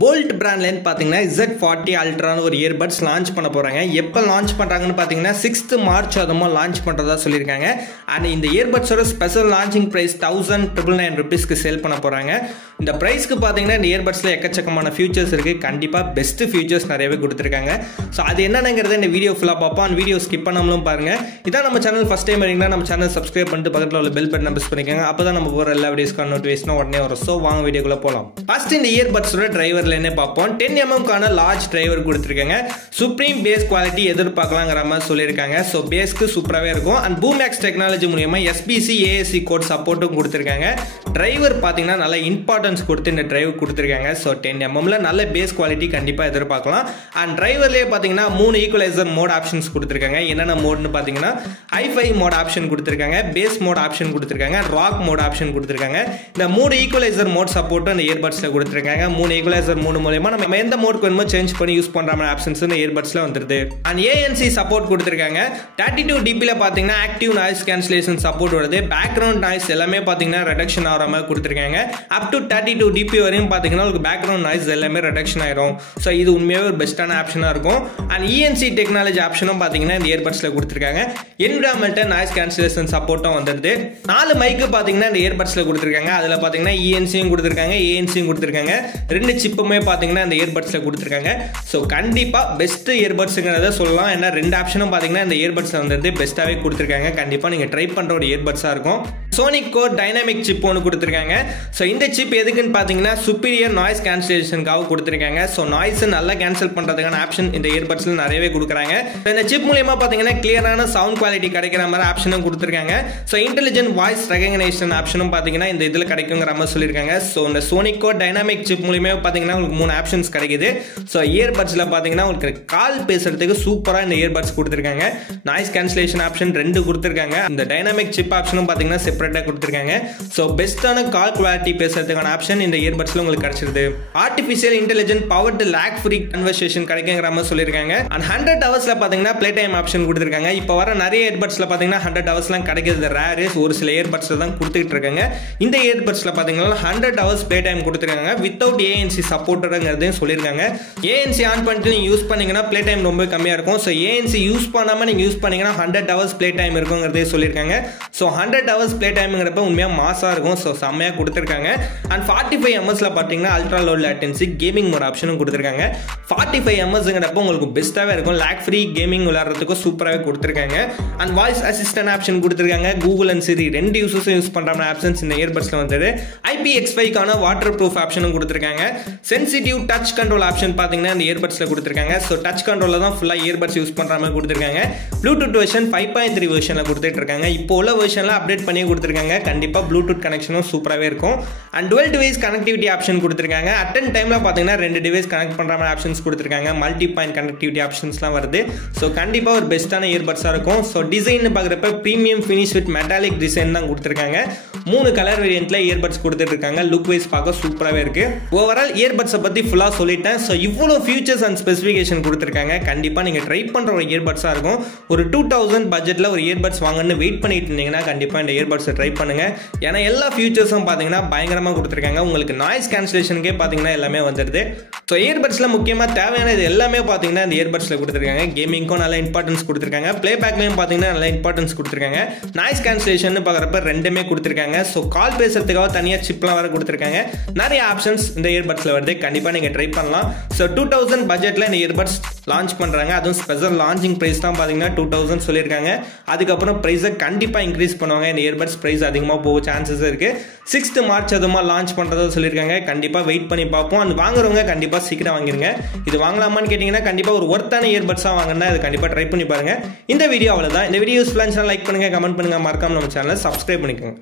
Bolt brandல பாத்தீங்கன்னா Z40 Ultra ஒரு earbuds launch பண்ண போறாங்க. எப்ப லான்ச் பண்றாங்கன்னு பாத்தீங்கன்னா 6th March அதுமா லான்ச் பண்றதா சொல்லிருக்காங்க. and இந்த இயர்பட்ஸோட ஸ்பெஷல் லான்ச்சிங் பிரைஸ் 1999 ரூபீஸ்க்கு சேல் பண்ண போறாங்க. இந்த பிரைஸ்க்கு பாத்தீங்கன்னா இந்த இயர்பட்ஸ்ல எக்கச்சக்கமான ஃபீச்சர்ஸ் இருக்கு. கண்டிப்பா பெஸ்ட் ஃபீச்சர்ஸ் நிறையவே கொடுத்திருக்காங்க. சோ அது என்னங்கறத இந்த வீடியோ ஃபுல்லா பாப்போம். அந்த வீடியோ ஸ்கிப் பண்ணாமலும் பாருங்க. இதான் நம்ம சேனல் ஃபர்ஸ்ட் டைம் வரீங்கன்னா நம்ம சேனல் சப்ஸ்கிரைப் பண்ணிட்டு பக்கத்துல உள்ள பெல் பட்டனை பிரஸ் பண்ணிக்கங்க. அப்பதான் நம்ம போற எல்லா வீடியோஸ்க்கான நோட்டிஃபிகேஷன் உடனே வரும். சோ வாங்க வீடியோக்குள்ள போலாம். ஃபர்ஸ்ட் இந்த இயர்பட்ஸோட டிரைவர் பார்ப்போம். 10mm கான லார்ஜ் டிரைவர் கொடுத்திருக்காங்க. சுப்ரீம் பேஸ் குவாலிட்டி எதிர்பார்க்கலாம்ங்கற மாதிரி சொல்லிருக்காங்க. சோ பேஸ்க்கு சூப்பராவே இருக்கும். and Boomax டெக்னாலஜி மூலமா SBC AAC கோட் சப்போர்ட்டும் கொடுத்திருக்காங்க. டிரைவர் பாத்தீங்கன்னா நல்ல இம்பார்ட்டன்ஸ் கொடுத்து இந்த டிரைவ் கொடுத்திருக்காங்க. சோ 10mm ல நல்ல பேஸ் குவாலிட்டி கண்டிப்பா எதிர்பார்க்கலாம். and டிரைவர்லயே பாத்தீங்கன்னா மூணு ஈக்குவலைசர் மோட் ஆப்ஷன்ஸ் கொடுத்திருக்காங்க. என்னென்ன மோட்னு பாத்தீங்கன்னா ஹை-ஃபை மோட் ஆப்ஷன் கொடுத்திருக்காங்க, பேஸ் மோட் ஆப்ஷன் கொடுத்திருக்காங்க, ராக் மோட் ஆப்ஷன் கொடுத்திருக்காங்க. இந்த மூணு ஈக்குவலைசர் மோட் சப்போர்ட் இந்த இயர்பட்ஸ்ல கொடுத்திருக்காங்க. மூணு ஈக்குவலைசர் மூணு மூலமா நம்ம எந்த மோட்க்கு வேணுமோ சேஞ்ச் பண்ணி யூஸ் பண்ற மாதிரி ஆப்ஷன்ஸ் இந்த இயர்பட்ஸ்ல வந்துருது. and ANC சப்போர்ட் கொடுத்திருக்காங்க. 32 dB ல பாத்தீங்கன்னா ஆக்டிவ் நாய்ஸ் கேன்சலேஷன் சப்போர்ட் வருது. பேக்ரவுண்ட் நாய்ஸ் எல்லாமே பாத்தீங்கன்னா ரிடக்ஷன் ஆகிற மாதிரி கொடுத்திருக்காங்க. அப் டு 32 dB வரையும் பாத்தீங்கன்னா உங்களுக்கு பேக்ரவுண்ட் நாய்ஸ் எல்லாமே ரிடக்ஷன் ஆயிரும். சோ இது உண்மையாவே ஒரு பெஸ்டான ஆப்ஷனா இருக்கும். and ENC டெக்னாலஜி ஆப்ஷனும் பாத்தீங்கன்னா இந்த இயர்பட்ஸ்ல கொடுத்திருக்காங்க. என்விரான்மெண்டல் நாய்ஸ் கேன்சலேஷன் சப்போர்ட்டும் வந்துருது. 4 மைக் பாத்தீங்கன்னா இந்த இயர்பட்ஸ்ல கொடுத்திருக்காங்க. அதுல பாத்தீங்கன்னா ENCயும் கொடுத்திருக்காங்க, ANCயும் கொடுத்திருக்காங்க. ரெண்டு சிப்புமே பாத்தீங்கன்னா இந்த இயர்பட்ஸ்ல கொடுத்திருக்காங்க. சோ கண்டிப்பா பெஸ்ட் இயர்பட்ஸ்ங்கறத சொல்லலாம். ஏன்னா ரெண்டு ஆப்ஷனும் பாத்தீங்கன்னா இந்த இயர்பட்ஸ்ல வந்து பெஸ்டாவே கொடுத்திருக்காங்க. கண்டிப்பா நீங்க ட்ரை பண்ற ஒரு இயர்பட்ஸா இருக்கும். சோனிக் கோர் டைனமிக் சிப் ஒன்னு கொடுத்திருக்காங்க. சோ இந்த சிப் எதுக்குன்னு பாத்தீங்கன்னா சுப்பீரியர் நாய்ஸ் கேன்சலேஷனுக்காக கொடுத்திருக்காங்க. சோ நாய்ஸ் நல்லா கேன்சல் பண்றதுக்கான ஆப்ஷன் இந்த இயர்பட்ஸ்ல நிறையவே கொடுக்குறாங்க. இந்த சிப் மூலமா பாத்தீங்கன்னா கிளியரான சவுண்ட் குவாலிட்டி கிடைக்கிற மாதிரி ஆப்ஷனும் கொடுத்திருக்காங்க. சோ இன்டெலிஜென்ட் வாய்ஸ் ரெகக்னிஷன் ஆப்ஷனும் பாத்தீங்கன்னா இந்த இதுல கிடைக்குங்கிற மாதிரி சொல்லிருக்காங்க. சோ இந்த சோனிக் கோர் டைனமிக் சிப் மூலமா பாத்தீங்கன்னா உங்களுக்கு மூணு ஆப்ஷன்ஸ் கிடைக்குது. சோ இயர்பட்ஸ்ல பாத்தீங்கன்னா உங்களுக்கு கால் பேசுறதுக்கு சூப்பரா இந்த இயர்பட்ஸ் கொடுத்திருக்காங்க. நாய்ஸ் கேன்சலேஷன் ஆப்ஷன் ரெண்டு கொடுத்திருக்காங்க. இந்த டைனமிக் சிப் ஆப்ஷனும் பாத்தீங்கன்னா செப்பரேட்டா கொடுத்திருக்காங்க. சோ பெஸ்டான கால் குவாலிட்டி பேசுறதுக்கான ஆப்ஷன் இந்த இயர்பட்ஸ்ல உங்களுக்கு கிடைச்சிருது. Artificial intelligent powered lag free conversation கிடைக்குங்கிற மாதிரி சொல்லிருக்காங்க. and 100 ஹவர்ஸ்ல பாத்தீங்கன்னா ப்ளே டைம் ஆப்ஷன் கொடுத்திருக்காங்க. இப்போ வர நிறைய இயர்பட்ஸ்ல பாத்தீங்கன்னா 100 ஹவர்ஸ்லாம் கிடைக்கிறது ரேர். ஒரு சில இயர்பட்ஸ்ல தான் கொடுத்துட்டு இருக்காங்க. இந்த இயர்பட்ஸ்ல பாத்தீங்கன்னா 100 ஹவர்ஸ் ப்ளே டைம் கொடுத்திருக்காங்க வித்தவுட் ANC சப்போர்ட்டர்ங்கிறதையும் சொல்லிருக்காங்க. ANC ஆன் பண்ணிட்டு நீங்க யூஸ் பண்ணீங்கன்னா ப்ளே டைம் ரொம்ப கம்மியா இருக்கும். சோ ANC யூஸ் பண்ணாம நீங்க யூஸ் பண்ணீங்கன்னா 100 ஹவர்ஸ் ப்ளே டைம் இருக்குங்கிறதையும் சொல்லிருக்காங்க. சோ 100 ஹவர்ஸ் ப்ளே டைம்ங்கிறப்ப உண்மையா மாசா இருக்கும். சோ செம்மையா கொடுத்திருக்காங்க. and 45 ms ல பாத்தீங்கன்னா ultra low latency gaming mode ஆப்ஷனும் கொடுத்திருக்காங்க. 45 msங்கிறப்ப உங்களுக்கு பெஸ்டாவே இருக்கும். லாக் ஃப்ரீ கேமிங் விளையாடுறதுக்கு சூப்பராவே கொடுத்திருக்காங்க. and வாய்ஸ் அசிஸ்டன்ட் ஆப்ஷன் கொடுத்திருக்காங்க. கூகுள் and Siri ரெண்டு யூசர்ஸும் யூஸ் பண்ற ஆப்ஷன்ஸ் இந்த இயர்பட்ஸ்ல வந்தது. IPX5 கான வாட்டர் ப்ரூஃப் ஆப்ஷனும் கொடுத்திருக்காங்க. சென்சிட்டிவ் டச் கண்ட்ரோல் ஆப்ஷன் பாத்தீங்கன்னா இந்த இயர்பட்ஸ்ல கொடுத்திருக்காங்க. சோ டச் கண்ட்ரோல்ல தான் ஃபுல்லா இயர்பட்ஸ் யூஸ் பண்ற மாதிரி கொடுத்திருக்காங்க. ப்ளூடூத் வெர்ஷன் 5.3 வெர்ஷன்ல கொடுத்துட்டு இருக்காங்க. இப்போ உள்ள வெர்ஷன்ல அப்டேட் பண்ணி கொடுத்திருக்காங்க. கண்டிப்பா ப்ளூடூத் கனெக்ஷனும் சூப்பராவே இருக்கும். and dual device connectivity option கொடுத்திருக்காங்க. அட் டைம்ல பாத்தீங்கன்னா ரெண்டு டிவைஸ் கனெக்ட் பண்ற மாதிரி ஆப்ஷன்ஸ் கொடுத்திருக்காங்க. மல்டி பாயிண்ட் கனெக்டிவிட்டி ஆப்ஷன்ஸ்லாம் வருது. சோ கண்டிப்பா ஒரு பெஸ்டான இயர்பட்ஸா இருக்கும். சோ டிசைன் பாக்குறப்ப premium finish with metallic design தான் கொடுத்திருக்காங்க. மூணு கலர் வேரியன்ட்ல இயர்பட்ஸ் கொடுத்துட்டு இருக்காங்க. லுக் வைஸ் பார்க்க சூப்பராவே இருக்கு. ஓவரால் இயர்பட்ஸை பத்தி ஃபுல்லா சொல்லிட்டேன். சோ இவ்வளவு ஃபியூச்சர்ஸ் அண்ட் ஸ்பெசிஃபிகேஷன் கொடுத்திருக்காங்க. கண்டிப்பா நீங்க ட்ரை பண்ற ஒரு இயர்பட்ஸா இருக்கும். ஒரு 2000 பட்ஜெட்ல ஒரு இயர்பட்ஸ் வாங்கன்னு வெயிட் பண்ணிட்டு இருந்தீங்கன்னா கண்டிப்பா இந்த இயர்பட்ஸை ட்ரை பண்ணுங்க. ஏன்னா எல்லா ஃபியூச்சர்ஸும் பாத்தீங்கன்னா பயங்கரமா கொடுத்திருக்காங்க. உங்களுக்கு நாய்ஸ் கேன்சலேஷனுக்கே பாத்தீங்கன்னா எல்லாமே வந்துருது. சோ இயர்பட்ஸ்ல முக்கியமா தேவையான இது எல்லாமே பாத்தீங்கன்னா இந்த இயர்பட்ஸ்ல கொடுத்திருக்காங்க. கேமிங்க்கும் நல்ல இம்பார்ட்டன்ஸ் கொடுத்திருக்காங்க. ப்ளே பேக்லயும் பாத்தீங்கன்னா நல்ல இம்பார்ட்டன்ஸ் கொடுத்திருக்காங்க. நாய்ஸ் கேன்சலேஷன் பாக்குறப்ப ரெண்டுமே கொடுத்திருக்காங்க. சோ கால் பேசுறதுக்காக தனியா சிப்லாம் வர கொடுத்திருக்காங்க. நிறைய ஆப்ஷன்ஸ் இந்த இயர்பட்ஸ்ல வருது. கண்டிப்பா நீங்க ட்ரை பண்ணலாம். சோ 2000 பட்ஜெட்ல இந்த இயர்பட்ஸ் லான்ச் பண்றாங்க. அதுவும் ஸ்பெஷல் லான்ச்சிங் பிரைஸ் தான் பாத்தீங்கன்னா 2000 சொல்லிருக்காங்க. அதுக்கப்புறம் பிரைஸை கண்டிப்பா இன்க்ரீஸ் பண்ணுவாங்க. இந்த இயர்பட்ஸ் பிரைஸ் அதிகமா போக சான்சஸ் இருக்கு. 6th March அதுமா லான்ச் பண்றதா சொல்லிருக்காங்க. கண்டிப்பா வெயிட் பண்ணி பார்ப்போம். and வாங்குறவங்க கண்டிப்பா சீக்கிரம் வாங்கிருங்க. இது வாங்கலாமான்னு கேட்டீங்கன்னா கண்டிப்பா ஒரு ஒர்த்தான இயர்பட்ஸா வாங்கினா இது கண்டிப்பா ட்ரை பண்ணி பாருங்க. இந்த வீடியோ அவ்வளவுதான். இந்த வீடியோ யூஸ்ஃபுல்லா இருந்துச்சுன்னா லைக் பண்ணுங்க, கமெண்ட் பண்ணுங்க, மறக்காம நம்ம சேனலை சப்ஸ்கிரைப் பண்ணிக்கோங்க.